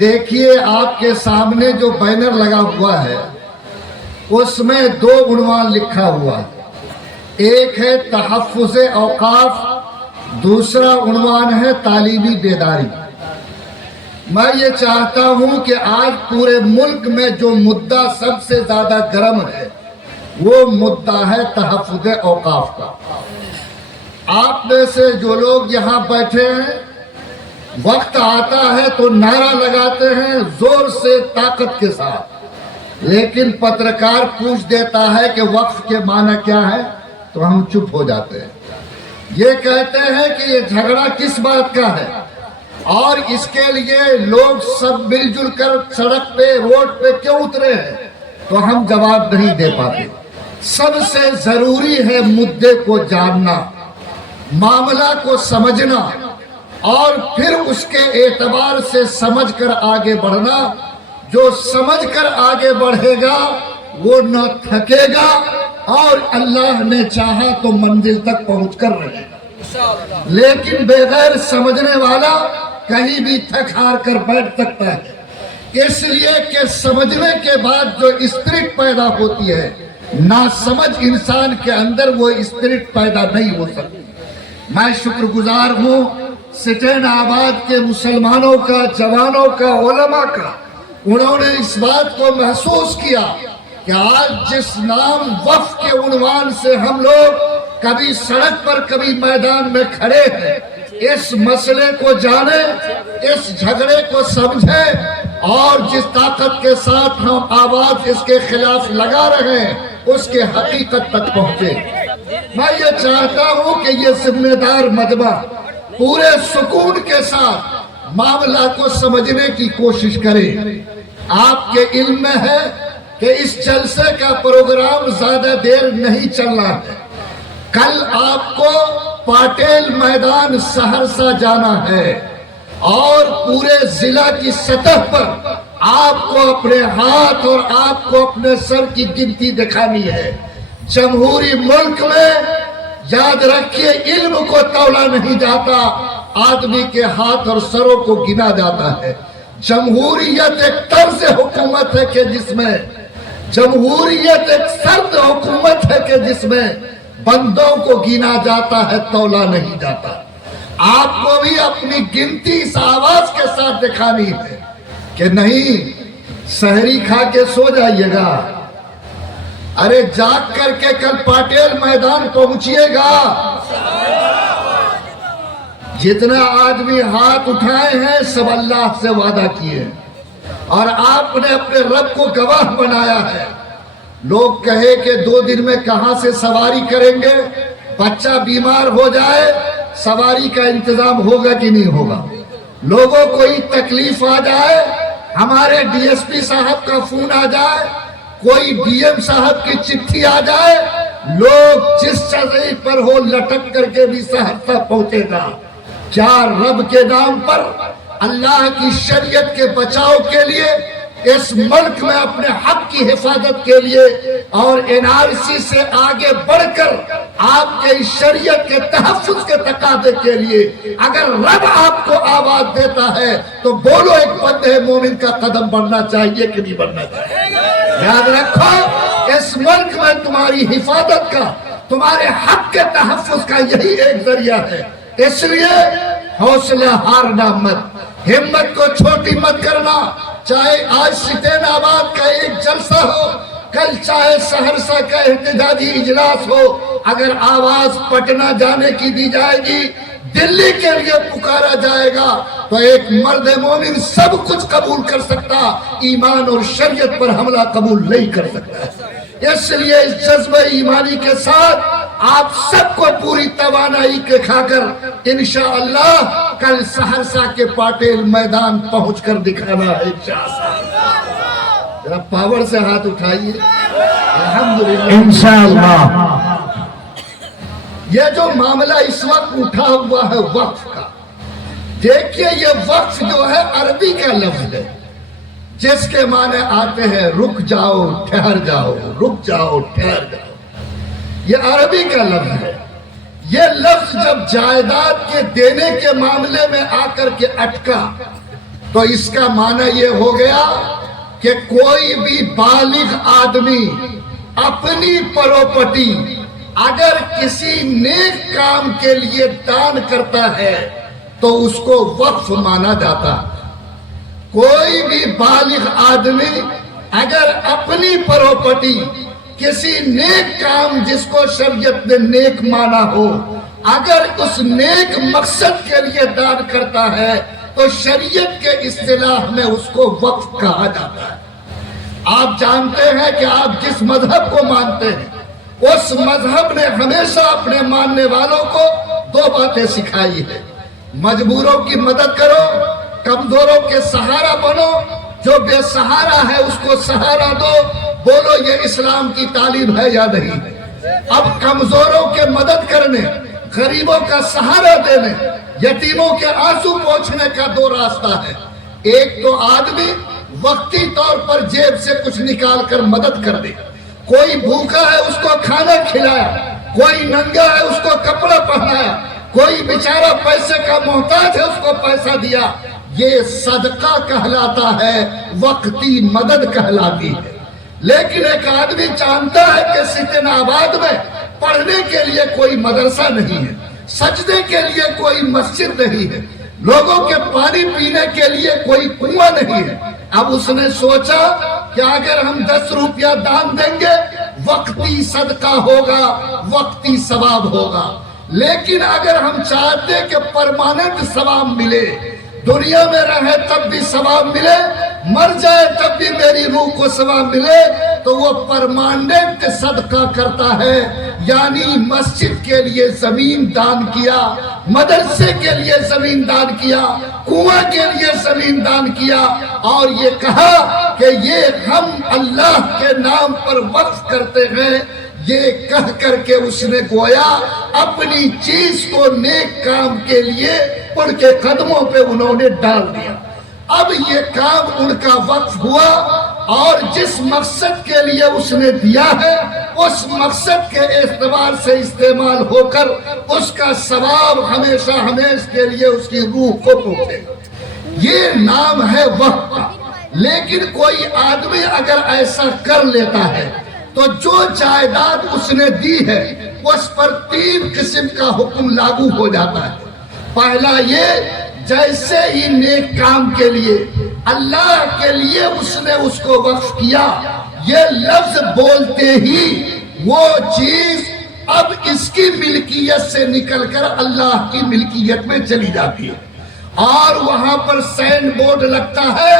دیکھیے آپ کے سامنے جو بینر لگا ہوا ہے اس میں 2 عنوان لکھا ہوا ہے، ایک ہے تحفظ اوقاف، دوسرا عنوان ہے تعلیمی بیداری۔ میں یہ چاہتا ہوں کہ آج پورے ملک میں جو مدعا سب سے زیادہ گرم ہے وہ مدعا ہے تحفظ اوقاف کا۔ آپ میں سے جو لوگ یہاں بیٹھے ہیں وقت آتا ہے تو نعرہ لگاتے ہیں زور سے، طاقت کے ساتھ، لیکن پترکار پوچھ دیتا ہے کہ وقف کے معنی کیا ہے تو ہم چپ ہو جاتے ہیں۔ یہ کہتے ہیں کہ یہ جھگڑا کس بات کا ہے اور اس کے لیے لوگ سب مل جل کر سڑک پہ روڈ پہ کیوں اترے ہیں، تو ہم جواب نہیں دے پاتے۔ سب سے ضروری ہے مدعے کو جاننا، معاملہ کو سمجھنا، اور پھر اس کے اعتبار سے سمجھ کر آگے بڑھنا۔ جو سمجھ کر آگے بڑھے گا وہ نہ تھکے گا اور اللہ نے چاہا تو منزل تک پہنچ کر رہے گا، لیکن بغیر سمجھنے والا کہیں بھی تھک ہار کر بیٹھ سکتا ہے۔ اس لیے کہ سمجھنے کے بعد جو اسپرٹ پیدا ہوتی ہے، نہ سمجھ انسان کے اندر وہ اسپرٹ پیدا نہیں ہو سکتی۔ میں شکر گزار ہوں سٹین آباد کے مسلمانوں کا، جوانوں کا، علماء کا، انہوں نے اس بات کو محسوس کیا کہ آج جس نام وقف کے عنوان سے ہم لوگ کبھی سڑک پر کبھی میدان میں کھڑے ہیں، اس مسئلے کو جانیں، اس جھگڑے کو سمجھیں، اور جس طاقت کے ساتھ ہم آواز اس کے خلاف لگا رہے ہیں اس کے حقیقت تک پہنچے۔ میں یہ چاہتا ہوں کہ یہ ذمہ دار مجمع پورے سکون کے ساتھ معاملہ کو سمجھنے کی کوشش کرے۔ آپ کے علم میں ہے کہ اس جلسے کا پروگرام زیادہ دیر نہیں چلنا ہے۔ کل آپ کو پاٹیل میدان سہرسہ جانا ہے اور پورے ضلع کی سطح پر آپ کو اپنے ہاتھ اور آپ کو اپنے سر کی گنتی دکھانی ہے۔ جمہوری ملک میں یاد رکھیے علم کو تولا نہیں جاتا، آدمی کے ہاتھ اور سروں کو گنا جاتا ہے۔ جمہوریت ایک طرز حکومت ہے کہ جس میں جمہوریت ایک سرد حکومت ہے کہ جس میں بندوں کو گنا جاتا ہے، تولا نہیں جاتا۔ آپ کو بھی اپنی گنتی اس آواز کے ساتھ دکھانی ہے کہ نہیں سحری کھا کے سو جائیے گا، ارے جاگ کر کے کل پاٹیل میدان پہنچیے گا۔ جتنا آدمی ہاتھ اٹھائے ہیں سب اللہ سے وعدہ کیے اور آپ نے اپنے رب کو گواہ بنایا ہے۔ لوگ کہے کہ 2 دن میں کہاں سے سواری کریں گے، بچہ بیمار ہو جائے سواری کا انتظام ہوگا کہ نہیں ہوگا، لوگوں کوئی تکلیف آ جائے، ہمارے ڈی ایس پی صاحب کا فون آ جائے، کوئی ڈی ایم صاحب کی چٹھی آ جائے، لوگ جس چیز پر ہو لٹک کر کے بھی سہرسہ پہنچے گا۔ کیا رب کے نام پر اللہ کی شریعت کے بچاؤ کے لیے، اس ملک میں اپنے حق کی حفاظت کے لیے اور این آر سی سے آگے بڑھ کر آپ کے شریعت کے تحفظ کے تقاضے کے لیے اگر رب آپ کو آواز دیتا ہے تو بولو، ایک بندے مومن کا قدم بڑھنا چاہیے کہ نہیں بڑھنا چاہیے؟ یاد رکھو اس ملک میں تمہاری حفاظت کا، تمہارے حق کے تحفظ کا یہی ایک ذریعہ ہے۔ اس لیے حوصلہ ہارنا مت، ہمت کو چھوٹی مت کرنا۔ چاہے آج سٹین آباد کا ایک جلسہ ہو، کل چاہے سہرسہ کا احتجاجی اجلاس ہو، اگر آواز پٹنہ جانے کی دی جائے گی، دلی کے لیے پکارا جائے گا تو ایک مرد مومن سب کچھ قبول کر سکتا، ایمان اور شریعت پر حملہ قبول نہیں کر سکتا۔ اس لیے اس جذبہ ایمانی کے ساتھ آپ سب کو پوری توانائی کے کھا کر انشاءاللہ کل سہرسہ کے پاٹیل میدان پہنچ کر دکھانا ہے انشاءاللہ۔ ذرا پاور سے ہاتھ اٹھائیے، الحمدللہ انشاءاللہ۔ یہ جو معاملہ اس وقت اٹھا ہوا ہے وقف کا، دیکھیے یہ وقف جو ہے عربی کا لفظ ہے جس کے معنی آتے ہیں رک جاؤ، ٹھہر جاؤ، رک جاؤ، ٹھہر جاؤ، یہ عربی کا لفظ ہے۔ یہ لفظ جب جائیداد کے دینے کے معاملے میں آ کر کے اٹکا تو اس کا معنی یہ ہو گیا کہ کوئی بھی بالغ آدمی اپنی پراپرٹی اگر کسی نیک کام کے لیے دان کرتا ہے تو اس کو وقف مانا جاتا ہے۔ کوئی بھی بالغ آدمی اگر اپنی پراپرٹی کسی نیک کام جس کو شریعت نے نیک مانا ہو اگر اس نیک مقصد کے لیے دان کرتا ہے تو شریعت کے اصطلاح میں اس کو وقف کہا جاتا ہے۔ آپ جانتے ہیں کہ آپ جس مذہب کو مانتے ہیں اس مذہب نے ہمیشہ اپنے ماننے والوں کو دو باتیں سکھائی ہے: مجبوروں کی مدد کرو، کمزوروں کے سہارا بنو، جو بے سہارا ہے اس کو سہارا دو۔ بولو یہ اسلام کی تعلیم ہے یا نہیں؟ اب کمزوروں کے مدد کرنے، غریبوں کا سہارا دینے، یتیموں کے آنسو پوچھنے کا دو راستہ ہے۔ ایک تو آدمی وقتی طور پر جیب سے کچھ نکال کر مدد کر دے، کوئی بھوکا ہے اس کو کھانا کھلایا، کوئی ننگا ہے اس کو کپڑا پہنایا، کوئی بیچارہ پیسے کا محتاج ہے اس کو پیسہ دیا، یہ صدقہ کہلاتا ہے، وقتی مدد کہلاتی ہے۔ لیکن ایک آدمی جانتا ہے کہ ستن آباد میں پڑھنے کے لیے کوئی مدرسہ نہیں ہے، سجدے کے لیے کوئی مسجد نہیں ہے، لوگوں کے پانی پینے کے لیے کوئی کنواں نہیں ہے۔ اب اس نے سوچا کہ اگر ہم 10 روپیہ دان دیں گے وقتی صدقہ ہوگا، وقتی ثواب ہوگا۔ لیکن اگر ہم چاہتے کہ پرماننٹ ثواب ملے، دنیا میں رہے تب بھی ثواب ملے، مر جائے تب بھی میری روح کو ثواب ملے، تو وہ پرماننٹ صدقہ کرتا ہے، یعنی مسجد کے لیے زمین دان کیا، مدرسے کے لیے زمین دان کیا، کنواں کے لیے زمین دان کیا، اور یہ کہا کہ یہ ہم اللہ کے نام پر وقف کرتے ہیں۔ یہ کہہ کر کے اس نے گویا اپنی چیز کو نیک کام کے لیے ان کے قدموں پہ انہوں نے ڈال دیا۔ اب یہ کام ان کا وقف ہوا اور جس مقصد کے لیے اس نے دیا ہے اس مقصد کے اعتبار سے استعمال ہو کر اس کا ثواب ہمیشہ ہمیشہ کے لیے اس کی روح کو پہنچے۔ یہ نام ہے وقف کا۔ لیکن کوئی آدمی اگر ایسا کر لیتا ہے تو جو جائیداد اس نے دی ہے اس پر 3 قسم کا حکم لاگو ہو جاتا ہے۔ پہلا یہ، جیسے ہی نیک کام کے لیے اللہ کے لیے اس نے اس کو وقف کیا، یہ لفظ بولتے ہی وہ چیز اب اس کی ملکیت سے نکل کر اللہ کی ملکیت میں چلی جاتی ہے، اور وہاں پر سائن بورڈ لگتا ہے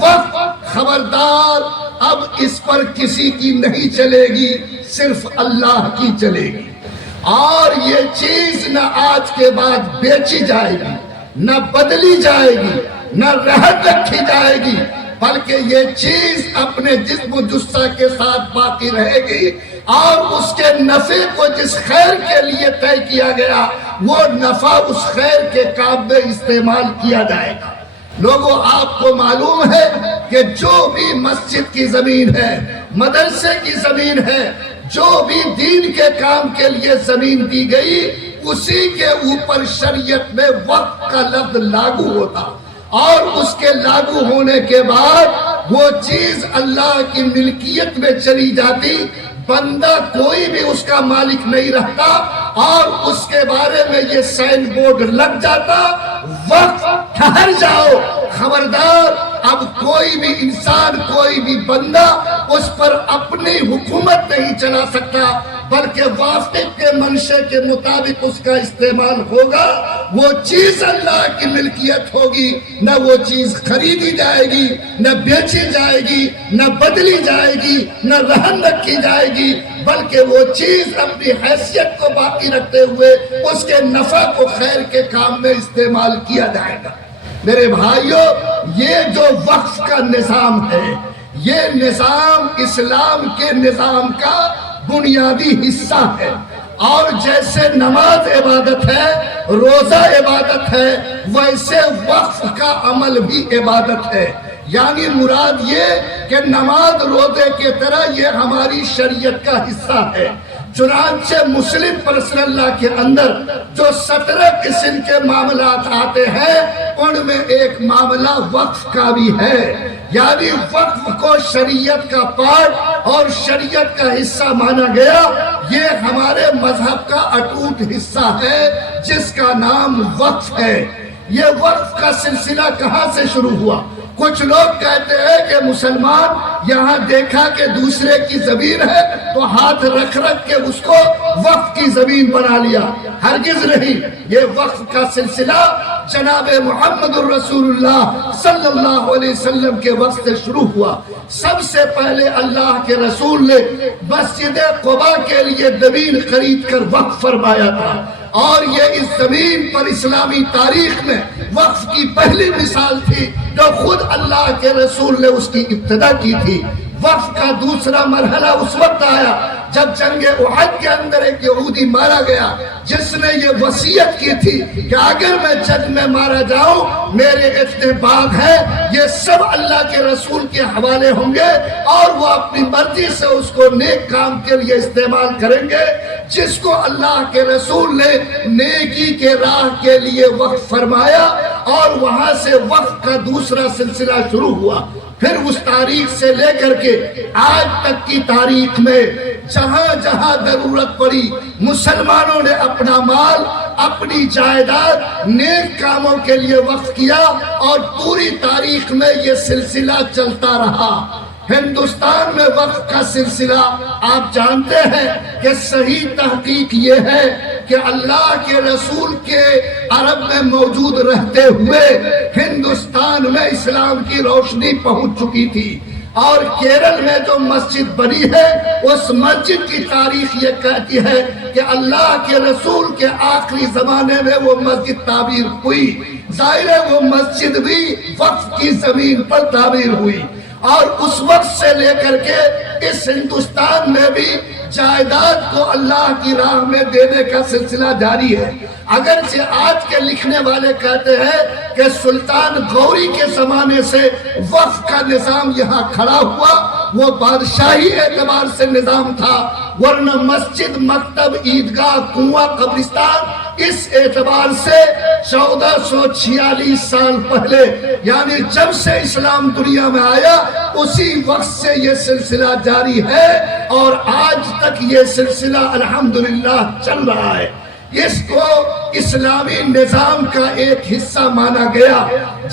وقف، خبردار اب اس پر کسی کی نہیں چلے گی، صرف اللہ کی چلے گی۔ اور یہ چیز نہ آج کے بعد بیچی جائے گی، نہ بدلی جائے گی، نہ رہن رکھی جائے گی، بلکہ یہ چیز اپنے جسم و جثہ کے ساتھ باقی رہے گی، اور اس کے نفع کو جس خیر کے لیے طے کیا گیا وہ نفع اس خیر کے کام میں استعمال کیا جائے گا۔ لوگوں، آپ کو معلوم ہے کہ جو بھی مسجد کی زمین ہے، مدرسے کی زمین ہے، جو بھی دین کے کام کے لیے زمین دی گئی، اسی کے اوپر شریعت میں وقف کا لفظ لاگو ہوتا، اور اس کے لاگو ہونے کے بعد وہ چیز اللہ کی ملکیت میں چلی جاتی، بندہ کوئی بھی اس کا مالک نہیں رہتا، اور اس کے بارے میں یہ سائن بورڈ لگ جاتا، وقف، ٹھہر جاؤ، خبردار، اب کوئی بھی انسان، کوئی بھی بندہ اس پر اپنی حکومت نہیں چلا سکتا، بلکہ وافق کے منشے کے مطابق اس کا استعمال ہوگا۔ وہ چیز اللہ کی ملکیت ہوگی، نہ وہ چیز خریدی جائے گی، نہ بیچی جائے گی، نہ بدلی جائے گی، نہ رہن رکھی جائے گی، بلکہ وہ چیز اپنی حیثیت کو باقی رکھتے ہوئے اس کے نفع کو خیر کے کام میں استعمال کیا جائے گا۔ میرے بھائیوں، یہ جو وقف کا نظام ہے، یہ نظام اسلام کے نظام کا بنیادی حصہ ہے، اور جیسے نماز عبادت ہے، روزہ عبادت ہے، ویسے وقف کا عمل بھی عبادت ہے۔ یعنی مراد یہ کہ نماز روزے کی طرح یہ ہماری شریعت کا حصہ ہے۔ چنانچہ مسلم رسول اللہ کے اندر جو 17 قسم کے معاملات آتے ہیں ان میں ایک معاملہ وقف کا بھی ہے، یعنی وقف کو شریعت کا پارٹ اور شریعت کا حصہ مانا گیا۔ یہ ہمارے مذہب کا اٹوٹ حصہ ہے جس کا نام وقف ہے۔ یہ وقف کا سلسلہ کہاں سے شروع ہوا؟ کچھ لوگ کہتے ہیں کہ مسلمان یہاں دیکھا کہ دوسرے کی زمین ہے تو ہاتھ رکھ کے اس کو وقف کی زمین بنا لیا۔ ہرگز نہیں، یہ وقف کا سلسلہ جناب محمد الرسول اللہ صلی اللہ علیہ وسلم کے وقت سے شروع ہوا۔ سب سے پہلے اللہ کے رسول نے مسجد قباء کے لیے زمین خرید کر وقف فرمایا تھا، اور یہ اس زمین پر اسلامی تاریخ میں وقف کی پہلی مثال تھی جو خود اللہ کے رسول نے اس کی ابتدا کی تھی۔ وقف کا دوسرا مرحلہ اس وقت آیا جب جنگ احد کے اندر ایک یہودی مارا گیا جس نے یہ وصیت کی تھی کہ اگر میں جنگ میں مارا جاؤں میرے اتنے باغ ہیں یہ سب اللہ کے رسول کے حوالے ہوں گے اور وہ اپنی مرضی سے اس کو نیک کام کے لیے استعمال کریں گے۔ جس کو اللہ کے رسول نے نیکی کے راہ کے لیے وقف فرمایا اور وہاں سے وقف کا دوسرا سلسلہ شروع ہوا۔ پھر اس تاریخ سے لے کر کے آج تک کی تاریخ میں جہاں جہاں ضرورت پڑی مسلمانوں نے اپنا مال اپنی جائیداد نیک کاموں کے لیے وقف کیا، اور پوری تاریخ میں یہ سلسلہ چلتا رہا۔ ہندوستان میں وقف کا سلسلہ آپ جانتے ہیں کہ صحیح تحقیق یہ ہے کہ اللہ کے رسول کے عرب میں موجود رہتے ہوئے ہندوستان میں اسلام کی روشنی پہنچ چکی تھی، اور کیرل میں جو مسجد بنی ہے اس مسجد کی تاریخ یہ کہتی ہے کہ اللہ کے رسول کے آخری زمانے میں وہ مسجد تعمیر ہوئی۔ ظاہر ہے وہ مسجد بھی وقف کی زمین پر تعمیر ہوئی، اور اس وقت سے لے کر کے اس ہندوستان میں بھی جائیداد کو اللہ کی راہ میں دینے کا سلسلہ جاری ہے۔ اگرچہ آج کے لکھنے والے کہتے ہیں کہ سلطان غوری کے زمانے سے وقف کا نظام یہاں کھڑا ہوا، وہ بادشاہی اعتبار سے نظام تھا، ورنہ مسجد، مکتب، عیدگاہ، کنواں، قبرستان اس اعتبار سے 1446 سال پہلے یعنی جب سے اسلام دنیا میں آیا اسی وقت سے یہ سلسلہ جاری ہے، اور آج تک یہ سلسلہ الحمدللہ چل رہا ہے۔ اس کو اسلامی نظام کا ایک حصہ مانا گیا،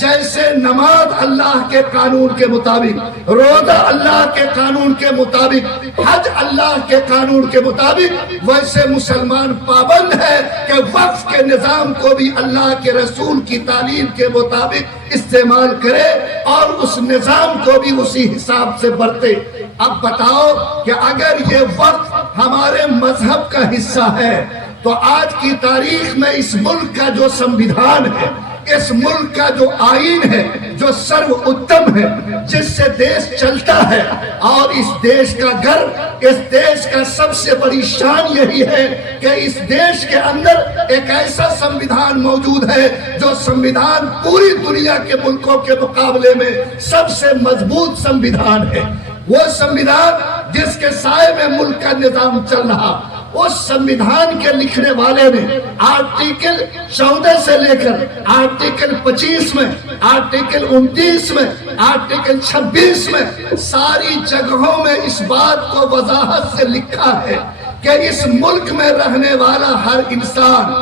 جیسے نماز اللہ کے قانون کے مطابق، روزہ اللہ کے قانون کے مطابق، حج اللہ کے قانون کے مطابق، ویسے مسلمان پابند ہے کہ وقف کے نظام کو بھی اللہ کے رسول کی تعلیم کے مطابق استعمال کرے اور اس نظام کو بھی اسی حساب سے برتے۔ اب بتاؤ کہ اگر یہ وقف ہمارے مذہب کا حصہ ہے تو آج کی تاریخ میں اس ملک کا جو سمویدھان ہے، اس ملک کا جو آئین ہے، جو سرو اتم ہے، جس سے دیش چلتا ہے، اور اس دیش کا گرو، اس دیش کا سب سے بڑی شان یہی ہے کہ اس دیش کے اندر ایک ایسا سمویدھان موجود ہے جو سمویدھان پوری دنیا کے ملکوں کے مقابلے میں سب سے مضبوط سمویدھان ہے۔ وہ سمویدھان جس کے سائے میں ملک کا نظام چل رہا، اس سمویدھان کے لکھنے والے نے آرٹیکل 14 سے لے کر آرٹیکل 25 میں، آرٹیکل 29 میں، آرٹیکل 26 میں ساری جگہوں میں اس بات کو وضاحت سے لکھا ہے کہ اس ملک میں رہنے والا ہر انسان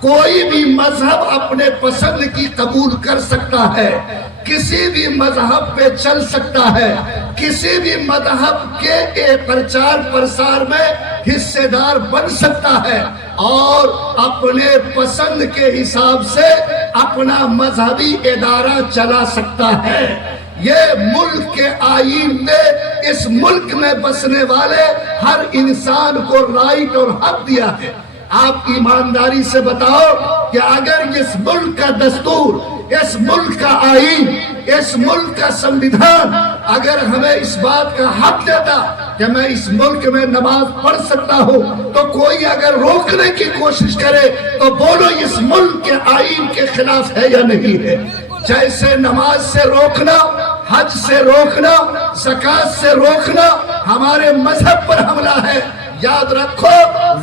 کوئی بھی مذہب اپنے پسند کی قبول کر سکتا ہے، کسی بھی مذہب پہ چل سکتا ہے، کسی بھی مذہب کے پرچار پرسار میں حصے دار بن سکتا ہے، اور اپنے پسند کے حساب سے اپنا مذہبی ادارہ چلا سکتا ہے۔ یہ ملک کے آئین نے اس ملک میں بسنے والے ہر انسان کو رائٹ اور حق دیا ہے۔ آپ ایمانداری سے بتاؤ کہ اگر اس ملک کا دستور، اس ملک کا آئین، اس ملک کا سمویدھان اگر ہمیں اس بات کا حق دیتا کہ میں اس ملک میں نماز پڑھ سکتا ہوں، تو کوئی اگر روکنے کی کوشش کرے تو بولو اس ملک کے آئین کے خلاف ہے یا نہیں ہے۔ جیسے نماز سے روکنا، حج سے روکنا، زکوٰۃ سے روکنا ہمارے مذہب پر حملہ ہے، یاد رکھو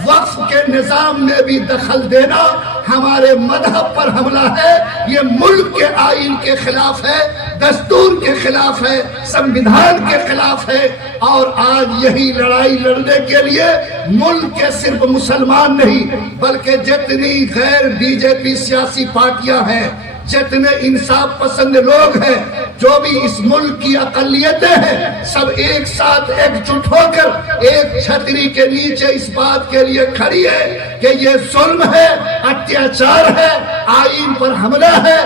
وقف کے نظام میں بھی دخل دینا ہمارے مذہب پر حملہ ہے، یہ ملک کے آئین کے خلاف ہے، دستور کے خلاف ہے، سنویدھان کے خلاف ہے۔ اور آج یہی لڑائی لڑنے کے لیے ملک کے صرف مسلمان نہیں بلکہ جتنی غیر بی جے پی سیاسی پارٹیاں ہیں، جتنے انصاف پسند لوگ ہیں، جو بھی اس ملک کی اقلیتیں ہیں، سب ایک ساتھ ایک جٹ ہو کر ایک چھتری کے نیچے اس بات کے لیے کھڑی ہے کہ یہ ظلم ہے، اتیاچار ہے، آئین پر حملہ ہے۔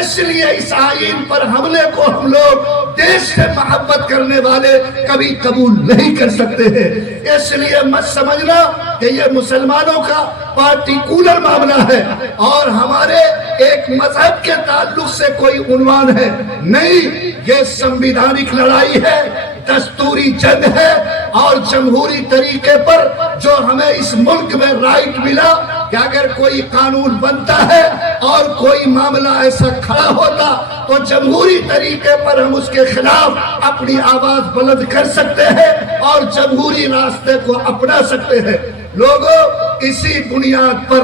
اس لیے اس آئین پر حملے کو ہم لوگ دیش سے محبت کرنے والے کبھی قبول نہیں کر سکتے ہیں۔ اس لیے مت سمجھنا کہ یہ مسلمانوں کا پارٹیکولر معاملہ ہے اور ہمارے ایک مذہب کے تعلق سے کوئی عنوان ہے، نہیں، یہ سنویدھانک لڑائی ہے، دستوری جنگ ہے اور جمہوری طریقے پر جو ہمیں اس ملک میں رائٹ ملا کہ اگر کوئی قانون بنتا ہے اور کوئی معاملہ ایسا کھڑا ہوتا تو جمہوری طریقے پر ہم اس کے خلاف اپنی آواز بلند کر سکتے ہیں اور جمہوری راستے کو اپنا سکتے ہیں۔ لوگوں، اسی بنیاد پر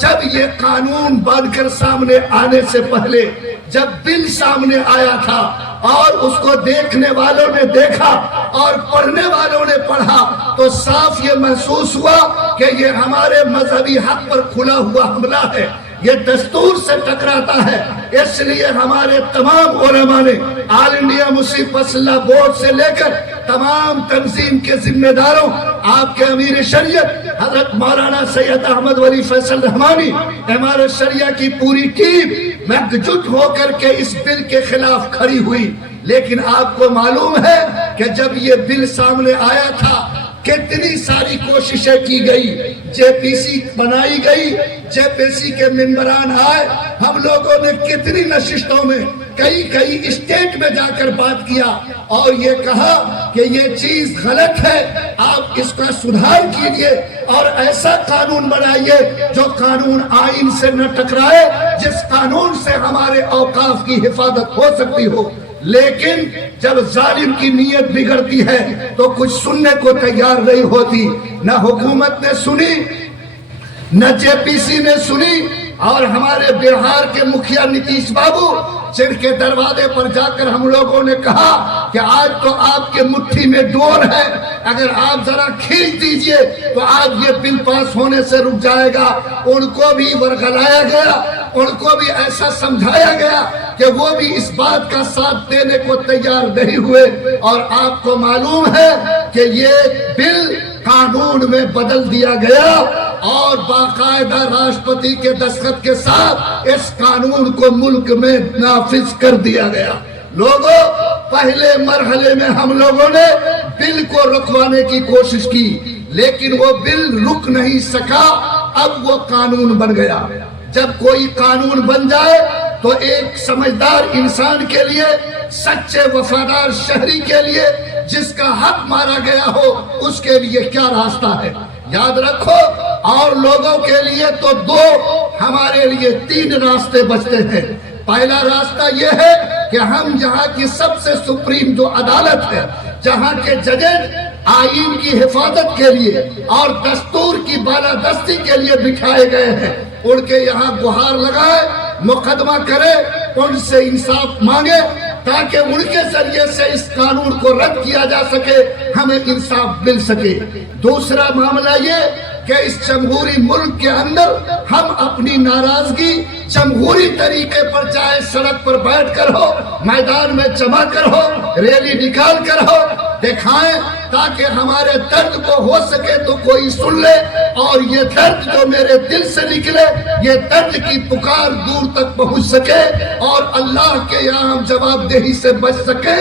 جب یہ قانون بن کر سامنے آنے سے پہلے جب بل سامنے آیا تھا اور اس کو دیکھنے والوں نے دیکھا اور پڑھنے والوں نے پڑھا تو صاف یہ محسوس ہوا کہ یہ ہمارے مذہبی حق پر کھلا ہوا حملہ ہے، یہ دستور سے ٹکراتا ہے۔ اس لیے ہمارے تمام علماء نے آل انڈیا مسلم فضلہ بورڈ سے لے کر تمام تنظیم کے ذمہ داروں، آپ کے امیر شریعت حضرت مولانا سید احمد ولی فیصل رحمانی، امارت شریعہ کی پوری ٹیم مکجٹ ہو کر کے اس بل کے خلاف کھڑی ہوئی۔ لیکن آپ کو معلوم ہے کہ جب یہ بل سامنے آیا تھا کتنی ساری کوششیں کی گئی، جے پی سی بنائی گئی، جے پی سی کے ممبران آئے، ہم لوگوں نے کتنی نشستوں میں کئی اسٹیٹ میں جا کر بات کیا اور یہ کہا کہ یہ چیز غلط ہے، آپ اس کا سدھار کیجئے اور ایسا قانون بنائیے جو قانون آئین سے نہ ٹکرائے، جس قانون سے ہمارے اوقاف کی حفاظت ہو سکتی ہو۔ لیکن جب ظالم کی نیت بگڑتی ہے تو کچھ سننے کو تیار نہیں ہوتی، نہ حکومت نے سنی، نہ جے پی سی نے سنی، اور ہمارے بہار کے مکھیا نتیش بابو جن کے دروازے پر جا کر ہم لوگوں نے کہا کہ آج تو آپ کے مٹھی میں ڈور ہے، اگر آپ ذرا کھینچ دیجئے تو آج یہ بل پاس ہونے سے رک جائے گا، ان کو بھی ورگلایا گیا، ان کو بھی ایسا سمجھایا گیا کہ وہ بھی اس بات کا ساتھ دینے کو تیار نہیں ہوئے۔ اور آپ کو معلوم ہے کہ یہ بل قانون میں بدل دیا گیا اور باقاعدہ راشٹرپتی کے دستخط کے ساتھ اس قانون کو ملک میں نافذ کر دیا گیا۔ لوگوں، پہلے مرحلے میں ہم لوگوں نے بل کو رکوانے کی کوشش کی لیکن وہ بل رک نہیں سکا، اب وہ قانون بن گیا۔ جب کوئی قانون بن جائے تو ایک سمجھدار انسان کے لیے، سچے وفادار شہری کے لیے، جس کا حق مارا گیا ہو، اس کے لیے کیا راستہ ہے یاد رکھو۔ اور لوگوں کے لیے تو دو، ہمارے لیے تین راستے بچتے ہیں۔ پہلا راستہ یہ ہے کہ ہم جہاں کی سب سے سپریم جو عدالت ہے، جہاں کے ججز آئین کی حفاظت کے لیے اور دستور کی بالادستی کے لیے بٹھائے گئے ہیں، ان کے یہاں گہار لگائے، مقدمہ کرے، ان سے انصاف مانگے تاکہ ان کے ذریعے سے اس قانون کو رد کیا جا سکے، ہمیں انصاف مل سکے۔ دوسرا معاملہ یہ کہ اس جمہوری ملک کے اندر ہم اپنی ناراضگی جمہوری طریقے پر، چاہے سڑک پر بیٹھ کر ہو، میدان میں جمع کر ہو، ریلی نکال کر ہو، دکھائیں تاکہ ہمارے درد کو ہو سکے تو کوئی سن لے، اور یہ درد جو میرے دل سے نکلے، یہ درد کی پکار دور تک پہنچ سکے اور اللہ کے یہاں ہم جواب دہی سے بچ سکے۔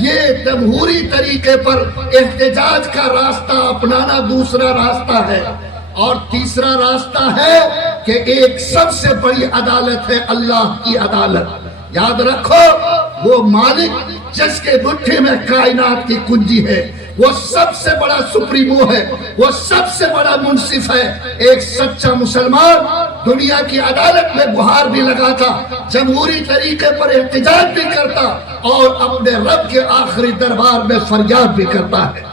یہ جمہوری طریقے پر احتجاج کا راستہ اپنانا دوسرا راستہ ہے۔ اور تیسرا راستہ ہے کہ ایک سب سے بڑی عدالت ہے اللہ کی عدالت۔ یاد رکھو، وہ مالک جس کے مٹھی میں کائنات کی کنجی ہے، وہ سب سے بڑا سپریمو ہے، وہ سب سے بڑا منصف ہے۔ ایک سچا مسلمان دنیا کی عدالت میں گہار بھی لگاتا، جمہوری طریقے پر احتجاج بھی کرتا اور اپنے رب کے آخری دربار میں فریاد بھی کرتا ہے۔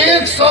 100